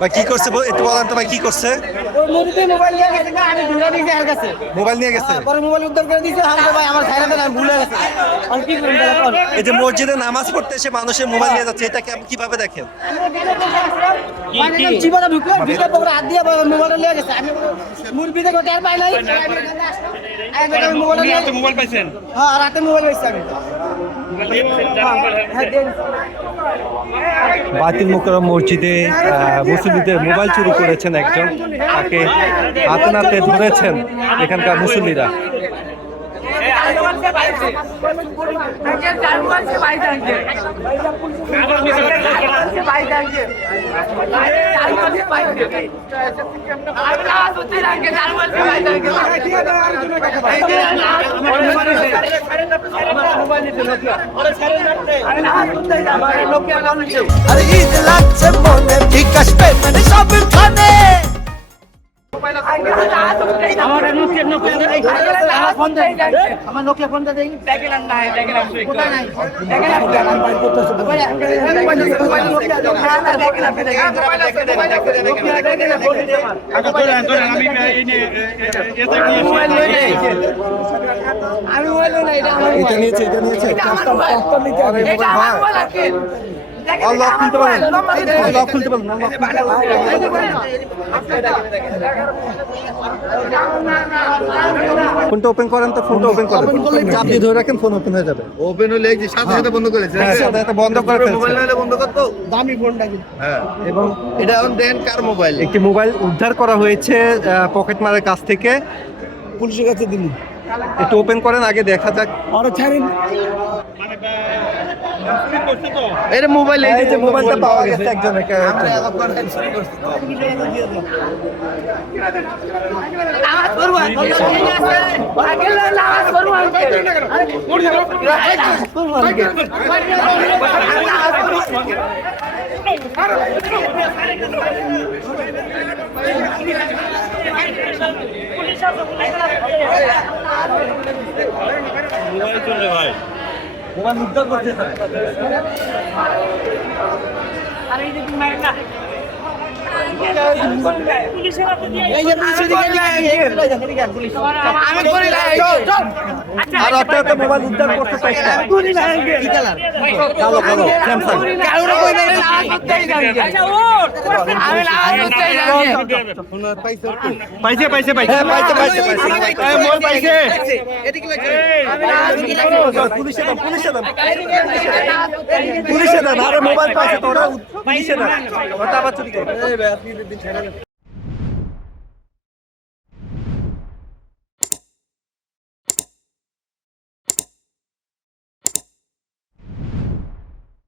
ভাই কি করছে একটু বলেন তো ভাই কি করছে? মোবাইল নিয়ে গেছে। এই যে মসজিদে নামাজ পড়তে এসে মানুষের মোবাইল নিয়ে যাচ্ছে, এটাকে আপনি কিভাবে দেখেন? মোবাইল পাইছেন? বাতিল মোকাররম মসজিদে মুসল্লিদের মোবাইল চুরি করেছেন একজন, তাকে হাতে নাতে ধরেছেন এখানকার মুসল্লিরা। আরে ঈদ লাগছে মনে ঠিক আসবে মানে সবের খানে আমার নোকিয়া ফোনটা দেই দেখেন না কোথায় নাই আমি বলবো না এটা নিয়েছে লক খুলতে পারেন, লক খুলতে পারেন। ফোনটা ওপেন করেন তো, ফোনটা ওপেন করেন, চাপ দিয়ে ধরে রাখেন, ফোন ওপেন হয়ে যাবে। ওপেন হলে এই যে সাথে সাথে বন্ধ করেছে, সাথে বন্ধ করে ফেলছে। মোবাইল হলে বন্ধ করতো দামি ফোনটা কি? হ্যাঁ, এবং এটা এখন দেন কার মোবাইল? একটি মোবাইল উদ্ধার করা হয়েছে পকেটমারের কাছ থেকে। পুলিশের কাছে দিলি একটু ওপেন করেন, আগে দেখা যাক। আরো ছাড়েন এর মোবাইল, এই যে মোবাইলটা পাওয়া গেছে একজনের। ভাই মোবাইল উদ্ধার করছে। আর আপনার মোবাইল উদ্ধার করতে চাইছে কালো কালো স্যামসাং। পাইছে পাইছে পাইছে পাইছে পাইছে পাইছে মোবাইল পাইছে। পুলিশে দাম, পুলিশে দাম, পুলিশে দাম। আরে মোবাইল পাইছে তো ওরা পুলিশে দাম, ওটা আবার চুরি করে।